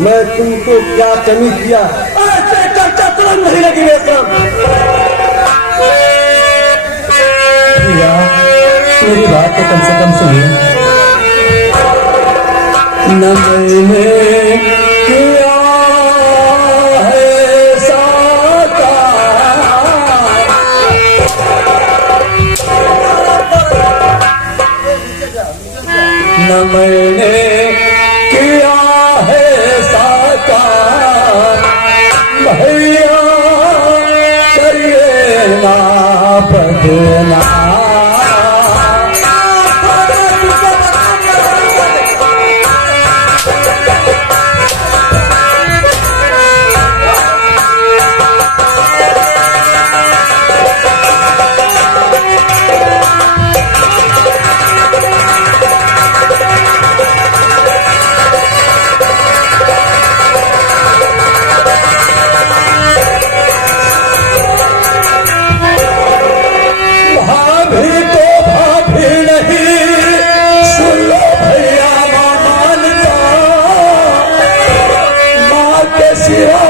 मैं तुमको क्या कमी किया, ऐसे चर्चा तुरंत नहीं लगी रेशम। भैया मेरी बात तो कम से कम सुनिए। न मैंने किया है साका, न मैंने किया है साका, भैया करिए ना बदला।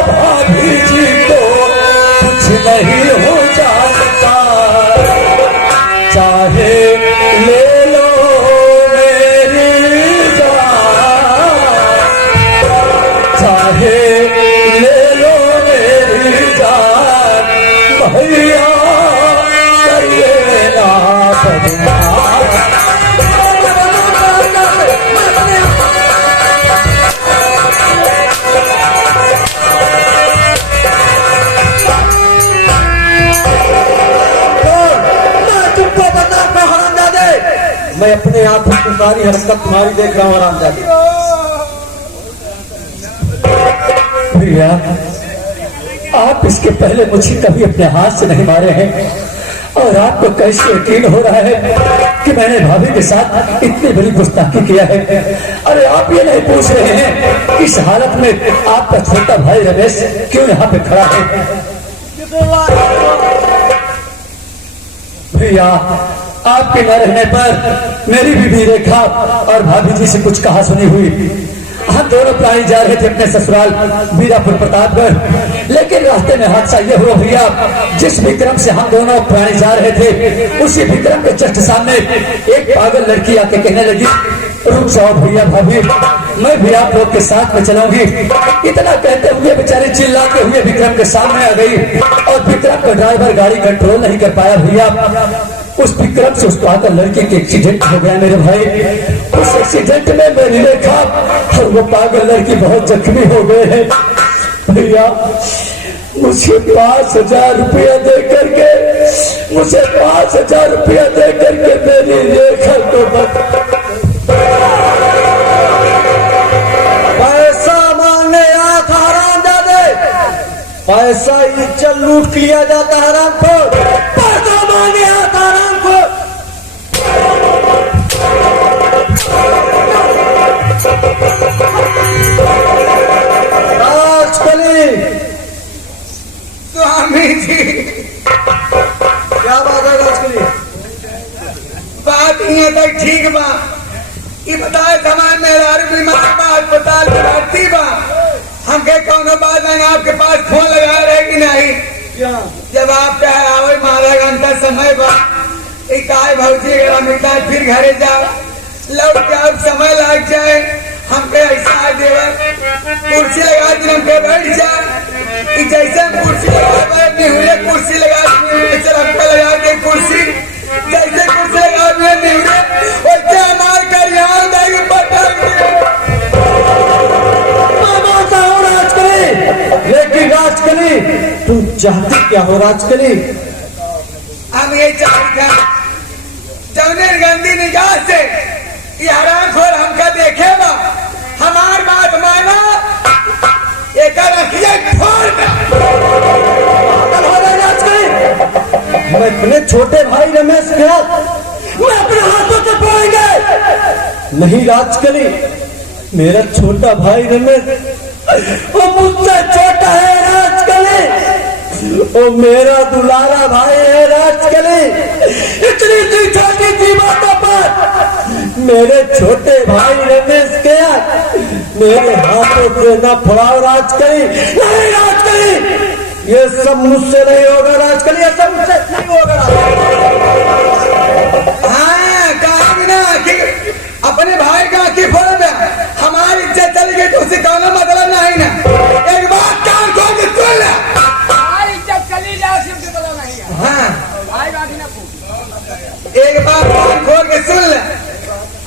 भाभी जी को कुछ नहीं हो जाता, चाहे ले लो मेरी जान, चाहे ले लो मेरी जान, भैया करिए ना बदनाम। मैं अपने आंखों की सारी हरकत तुम्हारी देख रहा हूँ हरामजादी। भैया आप इसके पहले मुझे कभी अपने हाथ से नहीं मारे हैं और आपको कैसे यकीन हो रहा है कि मैंने भाभी के साथ इतनी बड़ी गुस्ताखी किया है। अरे आप ये नहीं पूछ रहे हैं इस हालत में आपका छोटा भाई रमेश क्यों यहाँ पे खड़ा है। भैया आपके न रहने पर मेरी बीवी रेखा और भाभी जी से कुछ कहा सुनी हुई। हम दोनों प्राणी जा रहे थे अपने ससुराल बीरापुर प्रतापगढ़, लेकिन रास्ते में हादसा ये हुआ भैया, जिस विक्रम से हम दोनों प्राणी जा रहे थे उसी विक्रम के जस्ट सामने एक पागल लड़की आके कहने लगी, रुक जाओ भैया भाभी, मैं भी आप लोग के साथ में चलूंगी। इतना कहते हुए बेचारे चिल्लाते हुए विक्रम के सामने आ गई और विक्रम का ड्राइवर गाड़ी कंट्रोल नहीं कर पाया भैया। उस विक्रम से उस पागल लड़के के एक्सीडेंट हो गया मेरे भाई। उस एक्सीडेंट में मेरी रेखा और वो पागल लड़की बहुत जख्मी हो गए हैं भैया। मुझे 5,000 रुपया दे करके, मुझे 5,000 रुपया दे करके मेरी रेखा को पैसा मांगने आया था हरामजादे, पैसा इज्जत लूट लिया जाता हराम को। पैसा मांगने आया था हराम को। राजकली स्वामी जी क्या बात है राजकली? बात यहाँ तक ठीक बा। ये बताए हमारे मेहरारू बीमार बा, अस्पताल में भर्ती बा। हमके कौनो बात नहीं, आपके पास फोन लगा रहे कि नहीं? जब आप चाहे आवे आधा घंटा समय बा, एक आए भौजी अगर मिलता है फिर घरे जाओ, लौट जाओ समय लग जाए। हमके ऐसा देवा कुर्सी लगा दी, हमके बैठ जाए। जैसे कुर्सी लगा निहुरे कुर्सी लगा लगा के कुर्सी जैसे कुर्सी लगा निहुरे वैसे हमारे कर यहाँ राजकली। लेकिन राजकली तुम चाहती क्या हो राजकली? हम ये चाहते हैं जौने गंदी निगाह से ये हरामखोर हमका देखे बा, हमार बात माना, एक रखिए मैं अपने छोटे भाई रमेश के मैं अपने हाथों से पड़ेंगे नहीं राजकली। मेरा छोटा भाई रमेश वो मुझसे छोटा है राजकली, वो मेरा दुलारा भाई है राजकली। इतनी सी छोटी सी बातों पर मेरे छोटे भाई रमेश के मेरे हाथों से न फड़ाओ राजकली, नहीं राजकली, ये सब मुझसे नहीं होगा राजकली, ये सब मुझसे नहीं होगा। हाँ कहा बिना कि अपने भाई का आखिर फोड़ में हमारी इज्जत चली गई तो उसे कौन मतलब नहीं ना। एक बात कान खोल के सुन ले, हमारी इज्जत चली जाए सिर्फ से बोला नहीं है। हाँ भाई बात ही ना पूछ। एक बात कान खोल के सुन ले,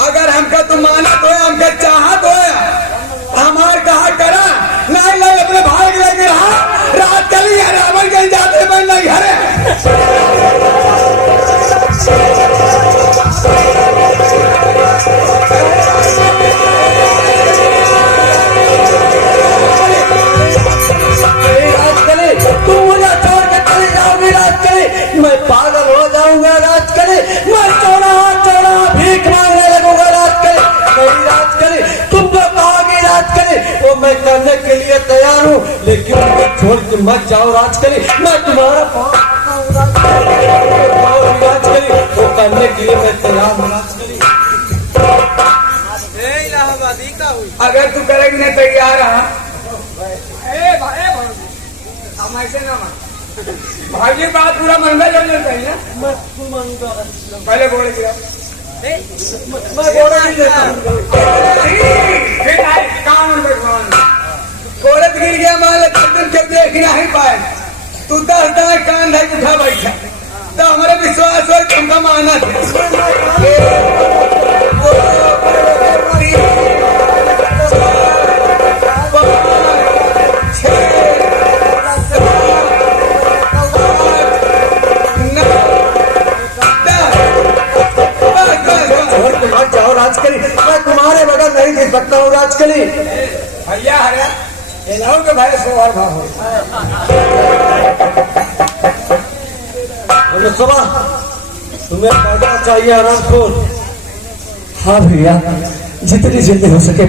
अगर हमका तू माना तो है, हमका चाहा तो है, हमार कहा करा नहीं नहीं अपने भाई के लेके रहा रात चली है रावण कहीं जाते बन नहीं घरे। राजकली तुम मुझे छोड़ के चली जाओगी राजकली, मैं पागल हो जाऊंगा राजकली, मैं चौड़ा भीख मांगने लगूंगा राजकली। नहीं राजकली, तुम जो कहोगी राजकली वो मैं करने के लिए तैयार हूँ, लेकिन मुझे छोड़ के मत जाओ राजकली, मैं तुम्हारा राजकली वो करने के लिए मैं तैयार हूँ राजकली। अगर तू करेगी नहीं तैयार रहा ए भाई हम ऐसे ना मान। भाई की बात पूरा मन में जब चाहिए ना। पहले बोले दिया मैं बोला नहीं देता फिर आई काम भगवान कोरत गिर गया मान ले तुम के देख नहीं पाए, तू 10 दाएं कान धर के उठा बैठा तो हमारा विश्वास हो तुमका माना मत जाओ राजकली, मैं तुम्हारे बगैर नहीं जी सकता हूँ राजकली। भैया हरे ये के भाई सोहर भाव सुबह तुम्हें पैसा चाहिए आराम खोल। हाँ भैया, जितनी जल्दी हो सके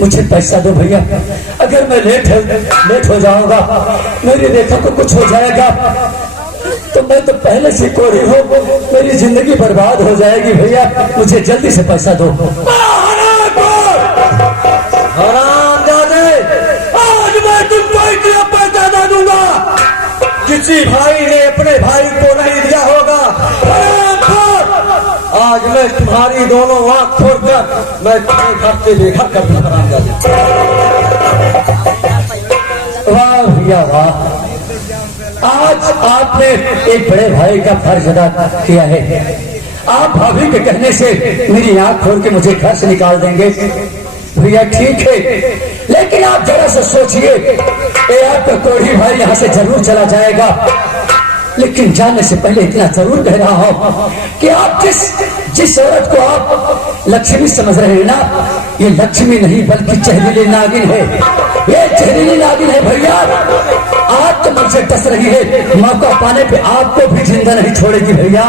मुझे पैसा दो भैया। अगर मैं लेट हो जाऊंगा, मेरी रेखा को कुछ हो जाएगा तो मैं तो पहले से कोरी हूँ, मेरी जिंदगी बर्बाद हो जाएगी भैया, मुझे जल्दी से पैसा दो। हराम दादे, आज मैं तुमको इतना पैसा दे दूंगा किसी भाई ने अपने भाई को नहीं दिया होगा। आज मैं तुम्हारी दोनों आंख खोलकर मैं तुम्हें घर से देखा कर दूंगा। वाह भैया वाह, आज आपने एक बड़े भाई का फर्ज अदा किया है। आप भाभी के कहने से मेरी आंख खोल के मुझे घर से निकाल देंगे भैया, ठीक है, लेकिन आप जरा सा सोचिए, आपका कोढ़ी भाई यहाँ से जरूर चला जाएगा, लेकिन जाने से पहले इतना जरूर कह रहा हूँ कि आप जिस औरत को आप लक्ष्मी समझ रहे हैं ना, ये लक्ष्मी नहीं बल्कि जहरीली नागिन है, ये जहरीली नागिन है भैया। आप तो मन से टस रही है, मौका पाने पे आपको भी जिंदा नहीं छोड़ेगी भैया।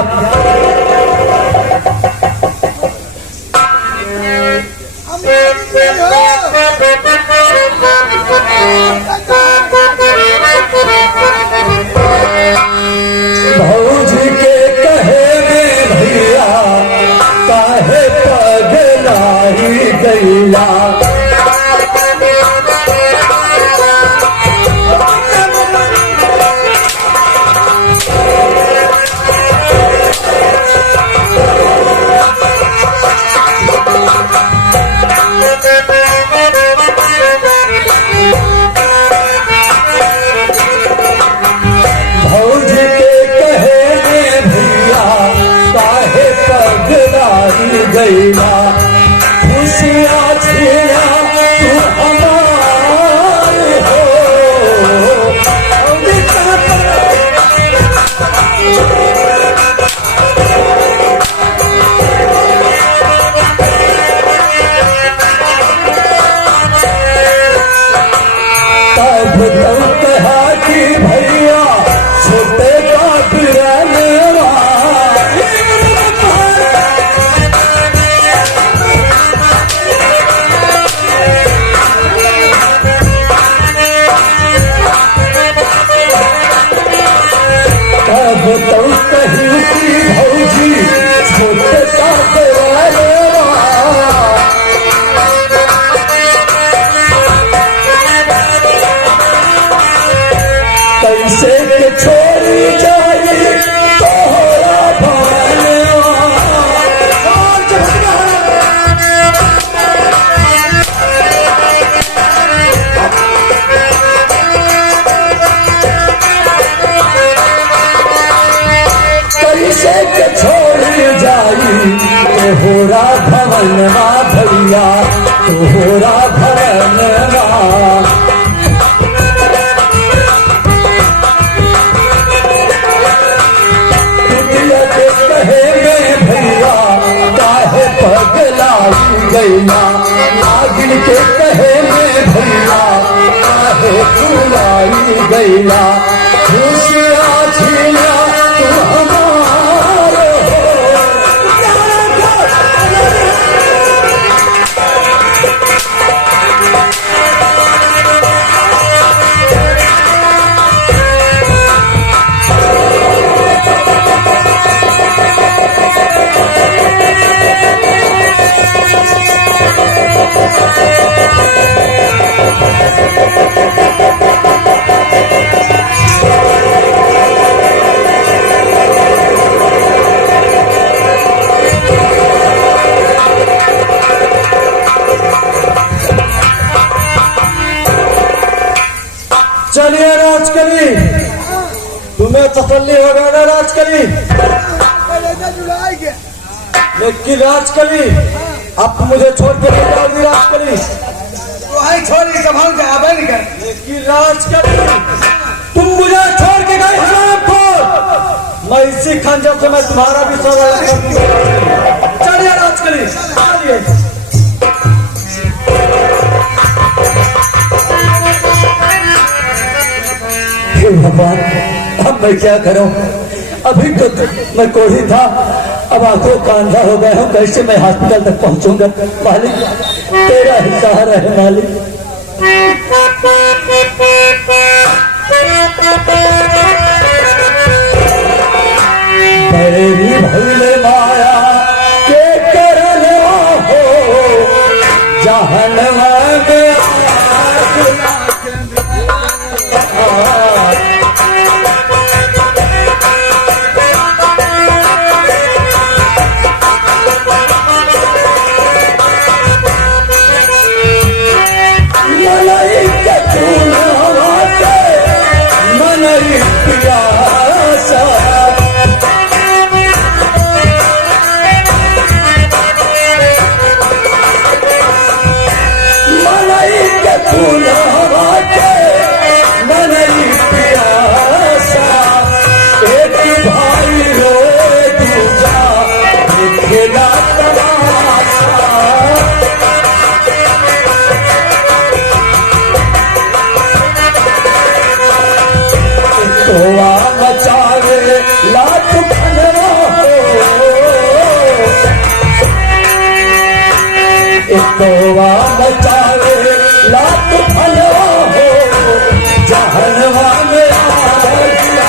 भौजी के कहे में भैया काहे पगलाई गैला, गैला खुशियाँ छिया तू हमारे हो। तब तो कहा कि भैया छोटे का बिरनवा तोहरा भवनवा भैया तोहरा भवनवा बिटिया के कहे में भैया काहे पगलाई गैया नागिन के कहे में भैया काहे फुलाई गैया खुशियाँ झीला तू हमारे चलिए राजकली, तुम्हें तसल्ली होगा ना राजकली। लेकिन राजकली अब मुझे छोड़ के नहीं जाओगी राजकली। वही छोड़ी संभाल के आबे कर। लेकिन राजकली तुम मुझे छोड़ के गए हरामखोर। मैं इसी खंजर से मैं तुम्हारा भी सवाल करूंगा। चलिए राजकली चलिए। हे भगवान अब मैं क्या करूं? अभी तो मैं कोढ़ी था, अब आंखों का अंधा हो गया हूं। कैसे मैं हॉस्पिटल तक पहुंचूंगा? मालिक तेरा ही सहारा है मालिक। बैरी भैले माया के करन हो जहनवा में तोवा बचावे लाख फलवा हो जहनवा में आया।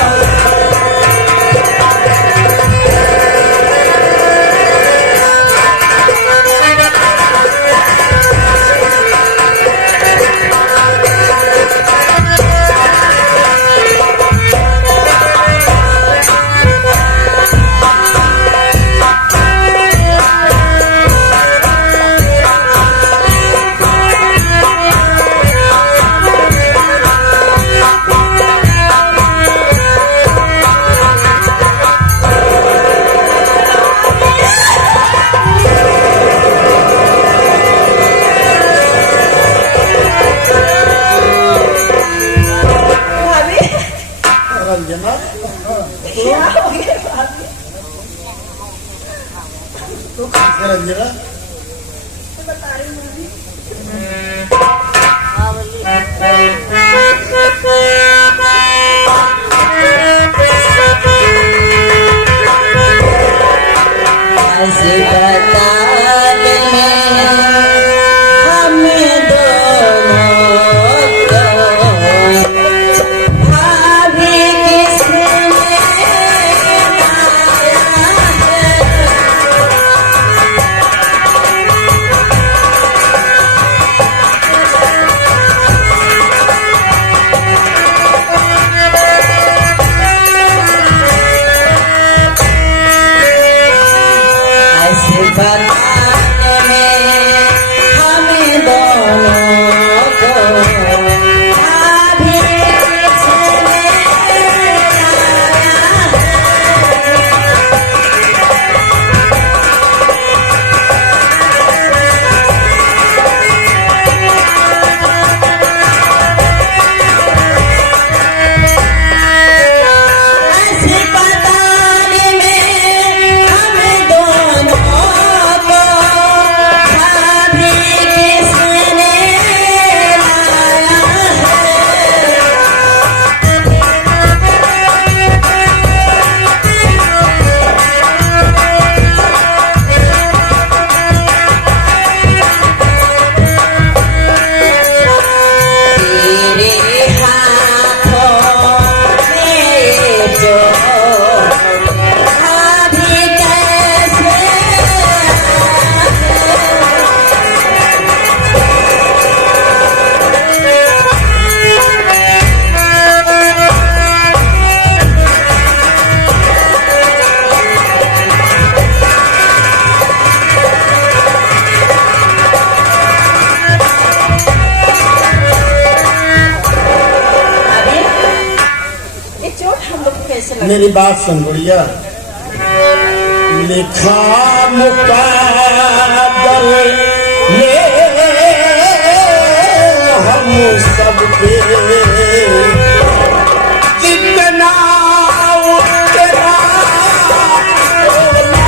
मेरी बात सुन गुड़िया। लिखा मुकद्दर में हम सबके जितना उतना होना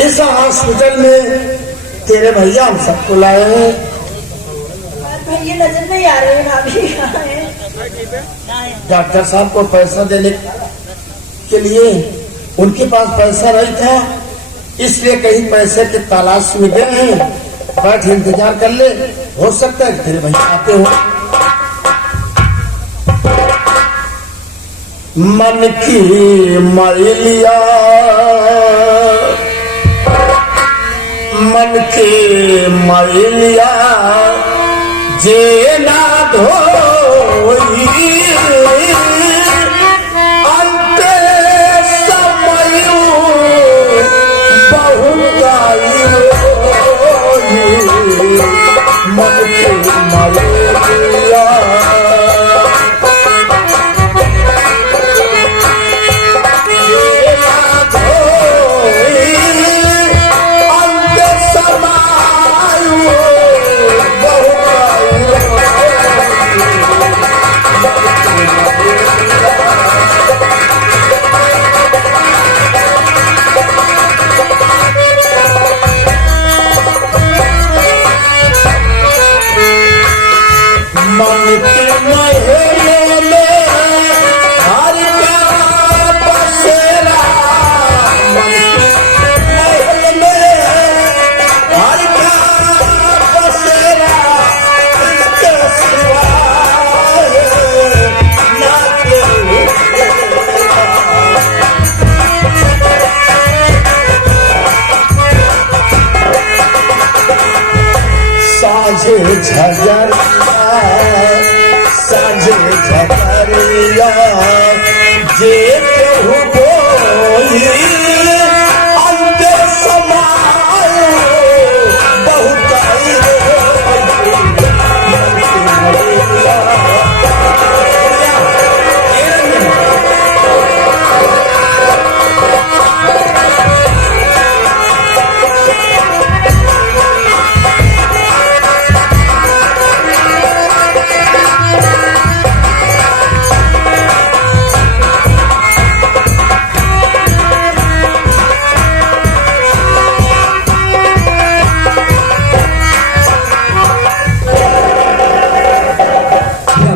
इस हॉस्पिटल में तेरे भैया हम सबको लाए हैं। भैया नजर नहीं आ रहे हैं, भाभी कहाँ हैं? डॉक्टर साहब को पैसा देने के लिए उनके पास पैसा नहीं था, इसलिए कहीं पैसे के तलाश में गए हैं। बैठ इंतजार कर ले, हो सकता है कि तेरे भैया आते हो। मन की मैलिया मन के मैलिया जे ना धोई अंत समय बहुत आई मन के मैलिया झगड़िया जे केहू बोली अंत समाय बहुत आई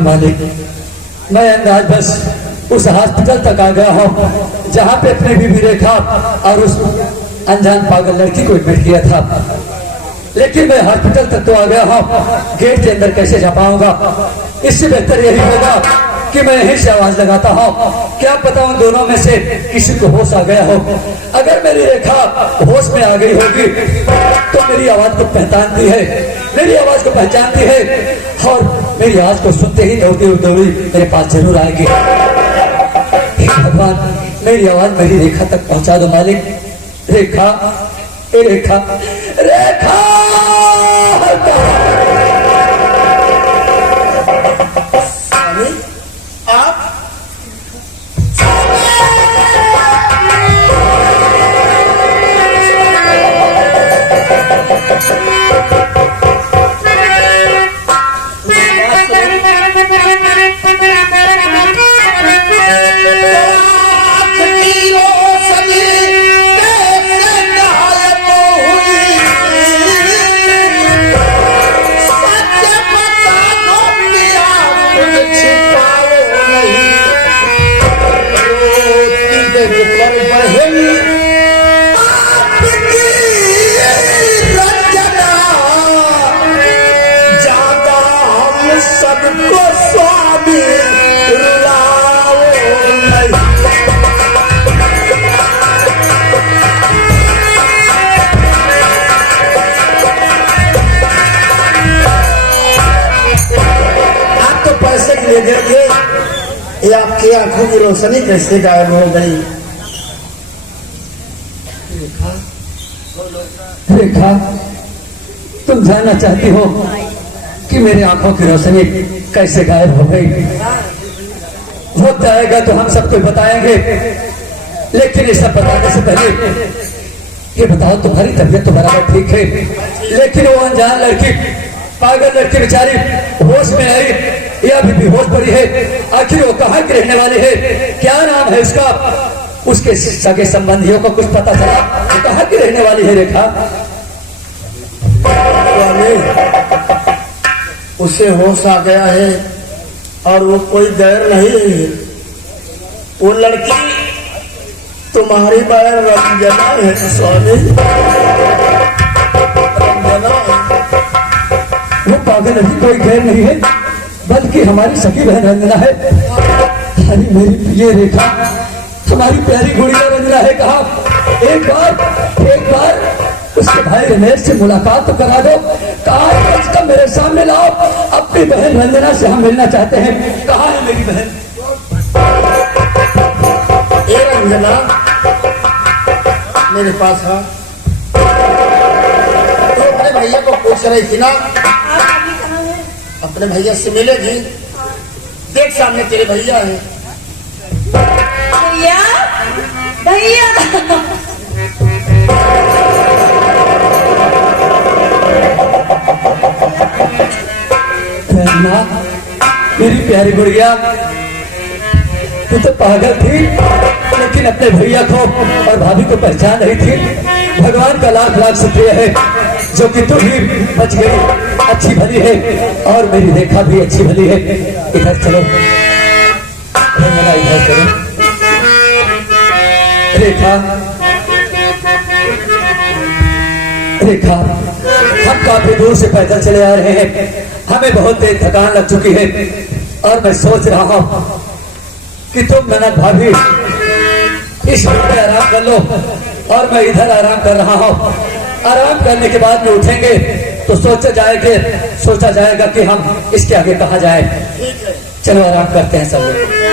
मालिक, मैं अंदाज बस उस हॉस्पिटल तक आ गया हूँ जहाँ पे अपने बीबी रेखा और उस अनजान पागल लड़की को एडमिट किया था। लेकिन मैं हॉस्पिटल तक तो आ गया हूँ, गेट के अंदर कैसे जा पाऊंगा? इससे बेहतर यही होगा कि मैं यहीं से आवाज लगाता हूँ। क्या पता उन दोनों में से किसी को होश आ गया हो। अगर मेरी रेखा होश में आ गई होगी तो मेरी आवाज को पहचानती है, मेरी आवाज को पहचानती है और मेरी आवाज को सुनते ही दौड़ती दौड़ी मेरे पास जरूर आएगी। हे भगवान, मेरी आवाज मेरी रेखा तक पहुंचा दो मालिक। रेखा, ए रेखा, रेखा आप सबको स्वामी रुलाओ नहीं। आप तो पैसे के लिए देंगे, ये आपकी आंखों की रोशनी कैसे गायब हो गई? रेखा, तुम जानना चाहती हो कि मेरी आंखों की रोशनी कैसे गायब हो गई? वक्त आएगा तो हम सबको बताएंगे, लेकिन ये सब बताने से पहले ये बताओ, तुम्हारी तबीयत तो बराबर ठीक है, लेकिन वो अनजान लड़की, पागल लड़की बेचारी होश में आई या अभी बेहोश पड़ी है? आखिर वो कहाँ की रहने वाली है? क्या नाम है उसका? उसके सगे संबंधियों को कुछ पता चला? वो कहाँ की रहने वाली है रेखा? उसे होश आ गया है और वो कोई गैर नहीं है। वो लड़की तुम्हारी बहन रंजना है स्वामी, रंजना है। वो पागल लड़की कोई गैर नहीं है, बल्कि हमारी सखी बहन रंजना है। अरे मेरी ये रेखा, तुम्हारी प्यारी गुड़िया रंजना है। कहा एक बार उसके भाई रमेश से मुलाकात तो करा दो। कहा मेरे सामने लाओ, अपनी बहन रंजना से हम मिलना चाहते हैं। कहाँ है मेरी बहन? ए रंजना, मेरे पास है। तो अपने भैया को पूछ रही थी ना, अपने भैया से मिलेगी? देख सामने तेरे भैया है। भैया, भैया, रंजना, मेरी प्यारी गुड़िया, तू तो पागल थी, लेकिन अपने भैया को और भाभी को पहचान रही थी। भगवान का लाख लाख शुक्रिया है जो कि तू ही बच गई, अच्छी भली है, और मेरी रेखा भी अच्छी भली है। इधर चलो रंजना, इधर चलो। रेखा, रेखा, हम काफी दूर से पैदल चले आ रहे हैं, हमें बहुत तेज थकान लग चुकी है, और मैं सोच रहा हूं कि तुम ननद भाभी इस रूम में आराम कर लो और मैं इधर आराम कर रहा हूं। आराम करने के बाद में उठेंगे तो सोचा जाएगा कि हम इसके आगे कहाँ जाए। चलो आराम करते हैं सब लोग।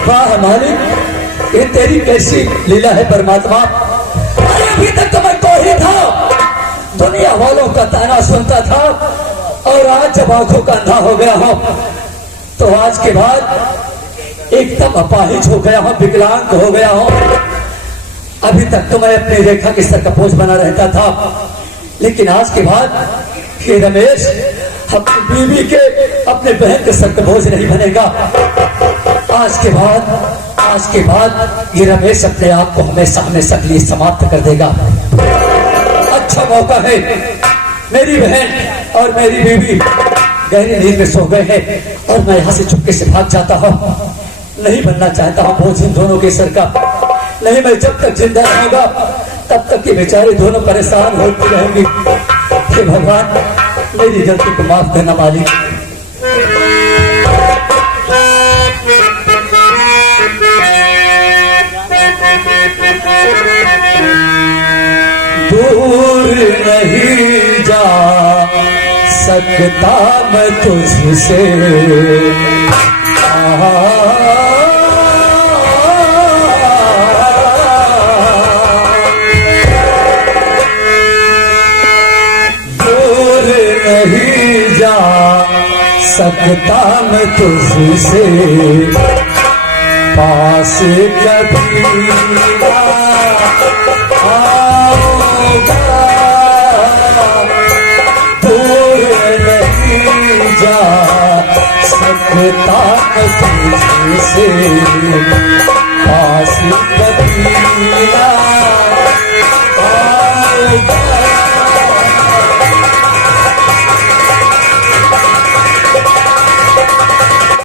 वाह मालिक, ये तेरी कैसी लीला है परमात्मा। अभी तक तो मैं कोई था, दुनिया वालों का ताना सुनता था और और आज जब आंखों का अंधा हो गया हूं तो आज के बाद एकदम अपाहिज हो गया हूं, विकलांग हो गया हूं। अभी तक तो मैं अपनी रेखा की सरकपोश बना रहता था, लेकिन आज के बाद ये रमेश अपनी बीवी के, अपने बहन के सरकपोश नहीं बनेगा। आज के बाद ये रमेश अपने आप को हमेशा हमेशा के लिए समाप्त कर देगा। अच्छा मौका है, मेरी बहन और मेरी बीवी गहरी नींद में सो गए हैं और मैं यहाँ से चुपके से भाग जाता हूँ। नहीं बनना चाहता हूँ बोझ इन दोनों के सर का। नहीं, मैं जब तक जिंदा रहूंगा तब तक ये बेचारे दोनों परेशान होती रहेंगी। हे भगवान, मेरी गलती को माफ करना मालिक। दूर नहीं जा सकता मैं तुझसे, दूर नहीं जा सकता मैं तुझसे, पास कभी दूर नहीं जा सकता तुझसे, पास कभी आऊंगा।